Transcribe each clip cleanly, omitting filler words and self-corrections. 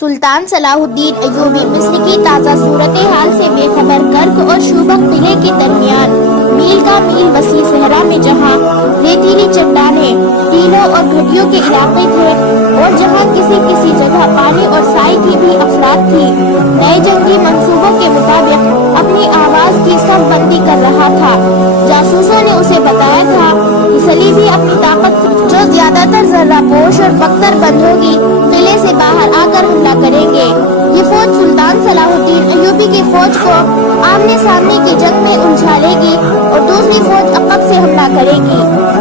سلطان صلاح الدین ایوبی مصر کی تازہ صورتحال سے بے خبر کرک اور شوبک قلعے کے درمیان میل کا میل وسیع صحرا میں جہاں ریتیلی چٹانیں ٹیلوں اور گھٹیوں کے علاقے تھے اور جہاں کسی جگہ پانی اور سائے کی بھی افراد تھی، نئے جنگی منصوبوں کے مطابق اپنی آواز کی صف بندی کر رہا تھا۔ جاسوسوں نے اسے بتایا تھا کہ صلیبی اپنی طاقت جو زیادہ تر ذرہ پوش اور بختر بند ہوگی قلعے سے باہر آ کر حملہ کریں گے۔ یہ فوج سلطان صلاح الدین ایوبی کی فوج کو آمنے سامنے کی جنگ میں الجھا لے گی اور دوسری فوج عقب سے حملہ کرے گی۔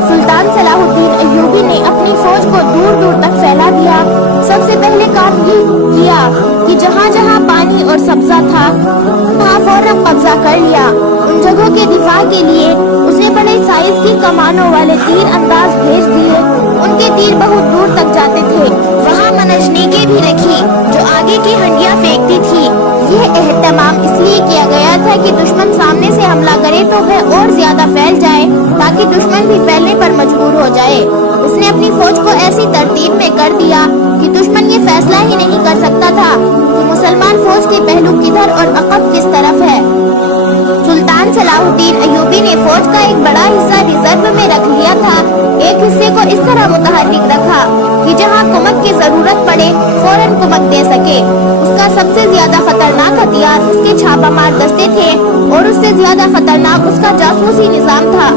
سلطان صلاح الدین ایوبی نے اپنی فوج کو دور دور تک پھیلا دیا۔ سب سے پہلے کام یہ کیا کہ جہاں جہاں پانی اور سبزہ تھا وہاں فوراً قبضہ کر لیا۔ ان جگہوں کے دفاع کے لیے اس نے بڑے سائز کی کمانوں والے تیر انداز بھیج دیے۔ ان کے تیر بہت دور تک جاتے تھے۔ وہاں منجنیقیں بھی رکھی جو آگے کی ہنڈیاں پھینکتی تھی۔ یہ اہتمام اس لیے کیا گیا تھا کہ دشمن سامنے سے حملہ کرے تو وہ اور زیادہ پھیل جائے تاکہ دشمن بھی پھیلنے پر مجبور ہو جائے۔ اس نے اپنی فوج کو ایسی ترتیب میں کر دیا کہ دشمن یہ فیصلہ ہی نہیں کر سکتا تھا کہ مسلمان فوج کے پہلو کدھر اور عقب کس طرف ہے۔ سلطان صلاح الدین ایوبی نے فوج کا ایک بڑا حصہ ریزرو میں رکھ لیا تھا۔ ایک حصے کو اس طرح متحرک رکھا کہ جہاں کمک کی ضرورت پڑے فوراً کمک دے سکے۔ اس کا سب سے زیادہ خطرناک ہتھیار اس کے چھاپہ مار دستے تھے اور اس سے زیادہ خطرناک اس کا جاسوسی نظام تھا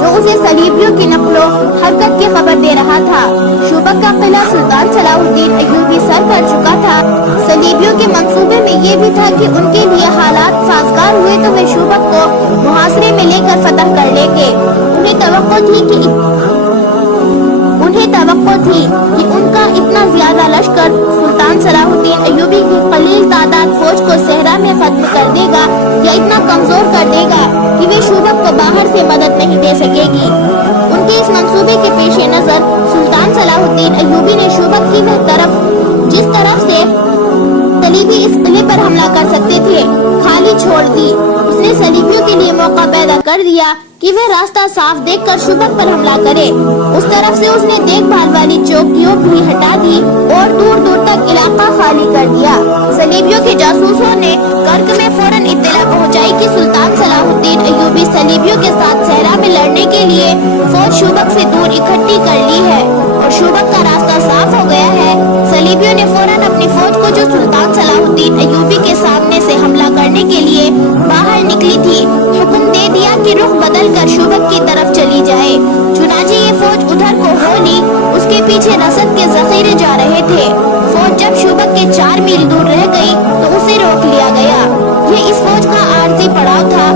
جو اسے صلیبیوں کی نقل و حرکت کی خبر دے رہا تھا۔ شوبک کا قلعہ سلطان صلاح الدین ایوبی سر کر چکا تھا۔ صلیبیوں کے منصوبے میں یہ بھی تھا کہ ان کے لیے حالات سازگار ہوئے تو وہ شوبک کو محاصرے میں لے کر فتح کر لیں گے۔ انہیں توقع تھی کہ ان کا اتنا زیادہ لشکر سلطان صلاح الدین ایوبی کی قلیل تعداد فوج کو صحرا میں ختم کر دے گا یا اتنا کمزور کر دے گا کہ وہ شوبک کو باہر سے مدد نہیں دے سکے گی۔ ان کے اس منصوبے کے پیش نظر سلطان صلاح الدین ایوبی نے شوبک کی وہ طرف جس طرف سے صلیبی اس قلعے پر حملہ کر سکتے تھے خالی چھوڑ دی۔ اس نے صلیبیوں کے لیے موقع پیدا کر دیا کہ وہ راستہ صاف دیکھ کر شوبک پر حملہ کرے۔ اس طرف سے اس نے دیکھ بھال والی چوکیوں بھی ہٹا دی اور دور دور تک علاقہ خالی کر دیا۔ صلیبیوں کے جاسوسوں نے کرک میں فوراً اطلاع پہنچائی کہ سلطان صلاح الدین ایوبی صلیبیوں کے ساتھ صحرا میں لڑنے کے لیے فوج شوبک سے دور اکٹھی کر لی ہے اور شوبک کا راستہ صاف ہو گیا ہے۔ صلیبیوں نے فوراً اپنی فوج کو جو سلطان صلاح الدین ایوبی کے سامنے سے حملہ کرنے کے لیے باہر نکلی تھی حکم دے دیا کہ رخ بدل کر شوبک کی طرف چلی جائے۔ چنانچہ یہ فوج ادھر کو ہو لی۔ اس کے پیچھے رسد کے ذخیرے جا رہے تھے۔ فوج جب شوبک کے 4 میل دور رہ گئی تو اسے روک لیا گیا۔ یہ اس فوج کا عارضی پڑاؤ تھا۔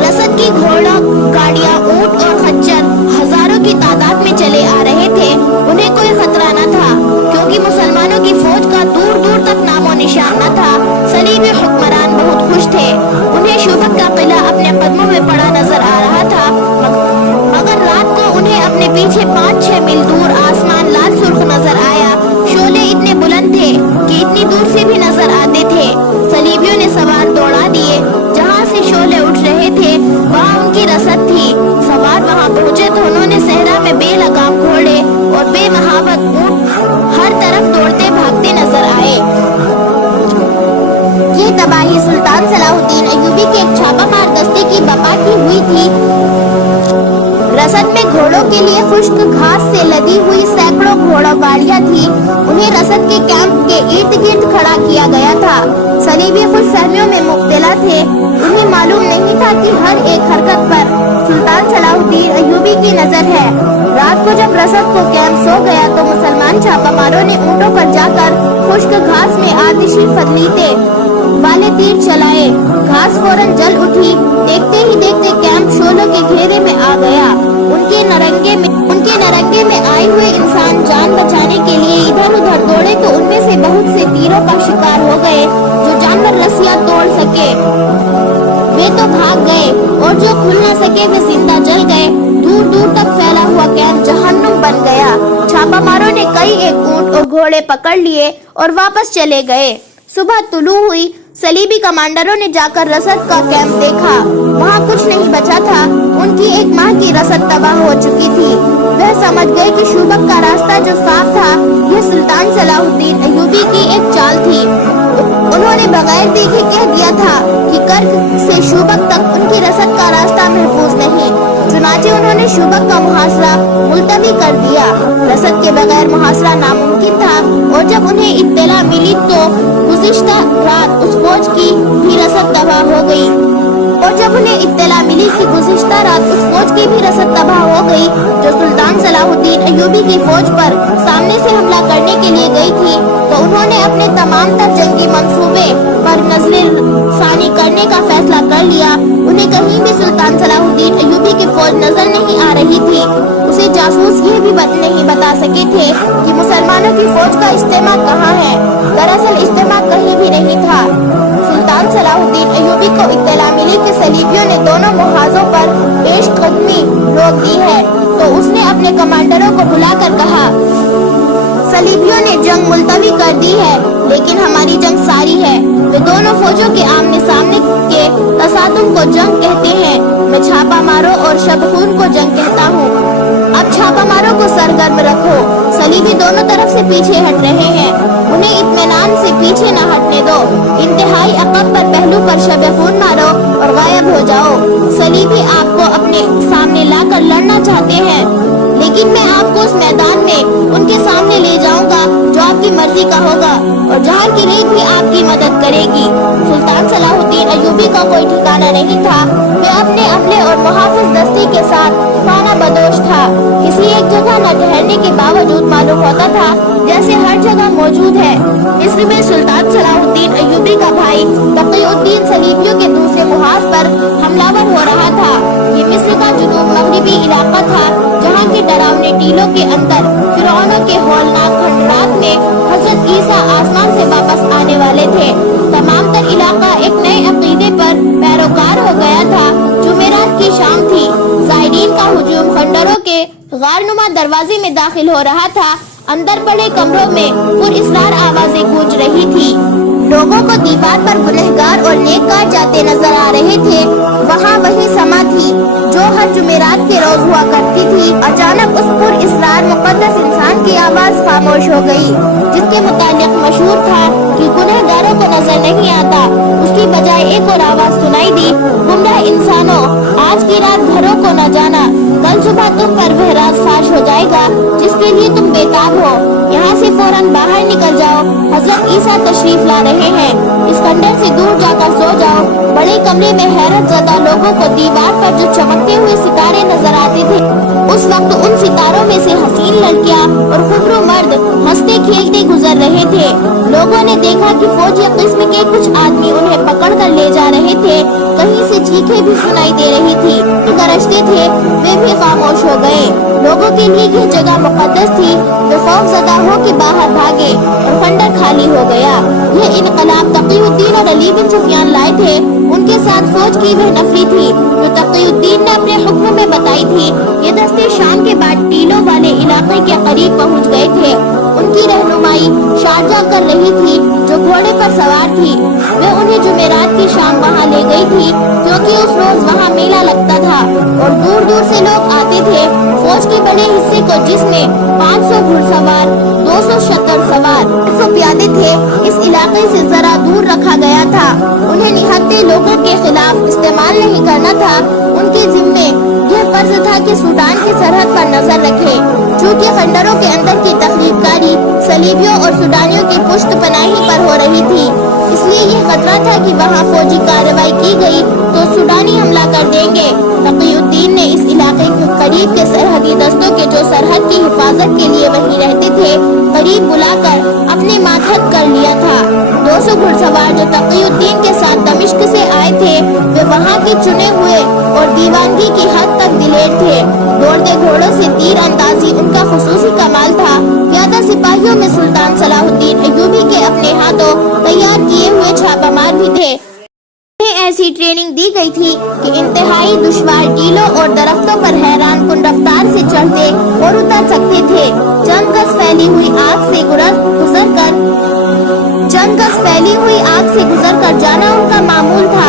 رسد کی گھوڑا گاڑیاں اونٹ اور خچر ہزاروں کی تعداد میں چلے آ رہے تھے۔ انہیں کوئی خطرہ نہ تھا کیونکہ مسلمانوں کی فوج کا دور دور تک نام و نشان نہ تھا۔ صلیبی حکمران بہت خوش تھے۔ انہیں شوبک کا قلعہ اپنے قدموں میں پڑا نظر آ رہا تھا، مگر رات کو انہیں اپنے پیچھے 5-6 میل دور آسمان لال سرخ نظر آیا۔ شعلے اتنے بلند تھے کہ اتنی دور سے بھی نظر آتے تھے۔ صلیبیوں نے سوار دوڑا دیے۔ جہاں سے شعلے اٹھ رہے تھے وہاں ان کی رسد تھی۔ سوار وہاں پہنچے تو انہوں نے صحرا میں بے لگام گھوڑے اور بے مہابت اونٹ ہر طرف دوڑتے بھاگتے نظر آئے۔ یہ تباہی سلطان صلاح الدین ایوبی کے ایک چھاپہ مار دستے کی بقا کی ہوئی تھی۔ رسد میں گھوڑوں کے لیے خشک گھاس سے لدی ہوئی سینکڑوں گھوڑا گاڑیاں تھیں۔ انہیں رسد کے کیمپ کے ارد گرد کھڑا کیا گیا تھا۔ صلیبی خوش فہمیوں میں مبتلا تھے۔ انہیں معلوم نہیں تھا کہ ہر ایک حرکت پر سلطان صلاح الدین ایوبی کی نظر ہے۔ رات کو جب رسد کو کیمپ سو گیا تو مسلمان چھاپہ ماروں نے اونٹوں پر جا کر خشک گھاس میں آتشی فضلیتے والے تیر چلائے۔ گھاس فوراً جل اٹھی۔ دیکھتے ہی دیکھتے کیمپ شعلوں کے گھیرے میں آ گیا۔ ان کے نرنگے میں آئے ہوئے انسان جان بچانے کے لیے ادھر ادھر دوڑے تو ان میں سے بہت سے تیروں کا شکار ہو گئے۔ جو جانور رسیاں توڑ سکے وہ تو بھاگ گئے اور جو کھل نہ سکے وہ زندہ جل گئے۔ دور دور تک پھیلا ہوا کیمپ جہنم بن گیا۔ چھاپہ ماروں نے کئی ایک اونٹ اور گھوڑے پکڑ لیے اور واپس چلے گئے۔ صبح طلوع ہوئی۔ صلیبی کمانڈروں نے جا کر رسد کا کیمپ دیکھا۔ وہاں کچھ نہیں بچا تھا۔ ان کی 1 ماہ کی رسد تباہ ہو چکی تھی۔ وہ سمجھ گئے کہ شوبک کا راستہ جو صاف تھا یہ سلطان صلاح الدین ایوبی کی ایک چال تھی۔ انہوں نے بغیر دیکھے کہہ دیا تھا کہ کرک سے شوبک تک ان کی رسد کا راستہ محفوظ نہیں۔ چنانچہ انہوں نے شوبک کا محاصرہ ملتوی کر دیا۔ رسد کے بغیر محاصرہ ناممکن تھا، اور جب انہیں اطلاع ملی تو گزشتہ رات اس فوج کی بھی رسد تباہ ہو گئی جو سلطان صلاح الدین ایوبی کی فوج پر سامنے سے حملہ کرنے کے لیے گئی تھی، تو انہوں نے اپنے تمام تر جنگی منصوبے پر نظر ثانی کرنے کا فیصلہ کر لیا۔ انہیں کہیں بھی سلطان صلاح الدین ایوبی کی فوج نظر نہیں آ رہی تھی۔ اسے جاسوس یہ بھی نہیں بتا سکے تھے کہ مسلمانوں کی فوج کا اجتماع کہاں ہے۔ دراصل اجتماع کہیں بھی نہیں تھا۔ سلطان صلاح الدین ایوبی کو اطلاع ملی کہ صلیبیوں نے دونوں محاذوں پر پیش قدمی روک دی ہے، تو اس نے اپنے کمانڈروں کو بلا کر کہا، صلیبیوں نے جنگ ملتوی کر دی ہے، لیکن ہماری جنگ ساری ہے۔ وہ دونوں فوجوں کے آمنے سامنے کے تصادم کو جنگ کہتے ہیں۔ میں چھاپا مارو اور شب خون کو جنگ کہتا ہوں۔ اب چھاپا مارو کو سرگرم رکھو۔ صلیبی دونوں طرف سے پیچھے ہٹ رہے ہیں، انہیں اطمینان سے پیچھے نہ ہٹنے دو۔ انتہائی عقب پر پہلو پر شب خون مارو اور غائب ہو جاؤ۔ صلیبی آپ کو اپنے سامنے لا کر لڑنا چاہتے ہیں، لیکن میں آپ کو اس میدان میں ان کے سامنے لے جاؤں گا جو آپ کی مرضی کا ہوگا، اور جہاں کی ریت بھی آپ کی مدد کرے گی۔ سلطان صلاح الدین ایوبی کا کوئی ٹھکانہ نہیں تھا۔ وہ اپنے عملے اور محافظ دستی کے ساتھ خانہ بدوش تھا۔ کسی ایک جگہ نہ ٹھہرنے کے باوجود معلوم ہوتا تھا جیسے ہر جگہ موجود ہے۔ مصر میں سلطان صلاح الدین ایوبی کا بھائی تقی الدین صلیبیوں کے دوسرے محاذ پر حملہ ور ہو رہا تھا۔ یہ مصر کا جنوب مغربی علاقہ تھا، جہاں کے ڈراونے ٹیلوں کے اندر فرعونوں کے ہولناک کھنڈرات میں حضرت عیسیٰ آسمان سے واپس آنے والے تھے۔ تمام تر علاقہ ایک نئے عقیدے پر پیروکار ہو گیا تھا۔ جمعرات کی شام تھی۔ زائرین کا ہجوم خنڈروں کے غارنما دروازے میں داخل ہو رہا تھا۔ اندر بڑے کمروں میں پر اسرار آوازیں گونج رہی تھی۔ لوگوں کو دیوار پر گنہگار اور نیککار جاتے نظر آ رہے تھے۔ وہاں وہی سما تھی جو ہر جمعرات کے روز ہوا کرتی تھی۔ اچانک اس پر اسرار مقدس انسان کی آواز خاموش ہو گئی، جس کے متعلق مشہور تھا کہ گنہگاروں کو نظر نہیں آتا۔ اس کی بجائے ایک اور آواز سنائی دی، گمراہ انسانوں، آج کی رات گھروں کو نہ جانا، کل صبح تم پر وہ راز فاش ہو جائے گا جس کے لیے تم بےتاب ہو۔ یہاں سے فوراً باہر نکل جاؤ، حضرت عیسیٰ تشریف لا رہے ہیں۔ اس خنڈر سے دور جا کر سو جاؤ۔ بڑے کمرے میں حیرت زدہ لوگوں کو دیوار پر جو چمکتے ہوئے ستارے نظر آتے تھے، اس وقت ان ستاروں میں سے حسین لڑکیاں اور خوبرو مرد ہنستے کھیلتے گزر رہے تھے۔ لوگوں نے دیکھا کہ فوجی قسم کے کچھ آدمی انہیں پکڑ کر لے جا رہے تھے۔ کہیں سے چیخیں بھی سنائی دے رہی تھی، گرجتے تھے، وہ بھی خاموش ہو گئے۔ لوگوں کے لیے یہ جگہ مقدس تھی۔ وہ خوف زدہ ہو کے باہر بھاگے اور خنڈر خالی ہو گیا۔ یہ انقلاب تقی الدین اور علی بن سفیان لائے تھے۔ ان کے ساتھ فوج کی وہ نفری تھی جو تقی الدین نے اپنے حکم میں بتائی تھی۔ یہ دستے شام کے بعد ٹیلوں والے علاقے کے قریب پہنچ گئے تھے۔ ان کی رہنمائی شارجہ کر رہی تھی جو گھوڑے پر سوار تھی۔ وہ انہیں جمعرات کی شام وہاں لے گئی تھی، کیونکہ اس روز وہاں میلہ لگتا تھا اور دور دور سے لوگ آتے تھے۔ فوج کے بڑے حصے کو، جس میں 500 گھڑ سوار، 200 شتر سوار، 100 پیادے تھے، اس علاقے سے ذرا دور رکھا گیا تھا۔ انہیں نہتے لوگوں کے خلاف استعمال نہیں کرنا تھا۔ ان کے ذمے یہ فرض تھا کہ سوڈان کی سرحد پر نظر رکھے۔ چونکہ خنڈروں کے اندر کی تخریب کاری صلیبیوں اور سوڈانیوں کی پشت پناہی پر ہو رہی تھی، اس لیے یہ خطرہ تھا کہ وہاں فوجی کارروائی کی گئی تو سوڈانی حملہ کر دیں گے۔ تقی الدین نے اس علاقے کے قریب کے سرحدی دستوں کے جو سرحد کی حفاظت کے لیے وہیں رہتے تھے قریب بلا کر اپنے ماتحت کر لیا تھا۔ 200 گھڑ سوار جو تقی الدین کے ساتھ دمشق سے آئے تھے، وہ وہاں کے چنے ہوئے اور دیوانگی کی حد تک دلیر تھے۔ دوڑتے گھوڑوں سے تیر اندازی ان کا خصوصی کمال تھا۔ پیادہ سپاہیوں میں سلطان صلاح الدین ایوبی کے اپنے ہاتھوں تیار کیے ہوئے چھاپا مار بھی تھے۔ انہیں ایسی ٹریننگ دی گئی تھی کہ انتہائی دشوار ٹیلوں اور درختوں پر حیران کن رفتار سے چڑھتے اور اتر سکتے تھے۔ چند گز پھیلی ہوئی آگ سے گزر کر جانا ان کا معمول تھا۔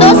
2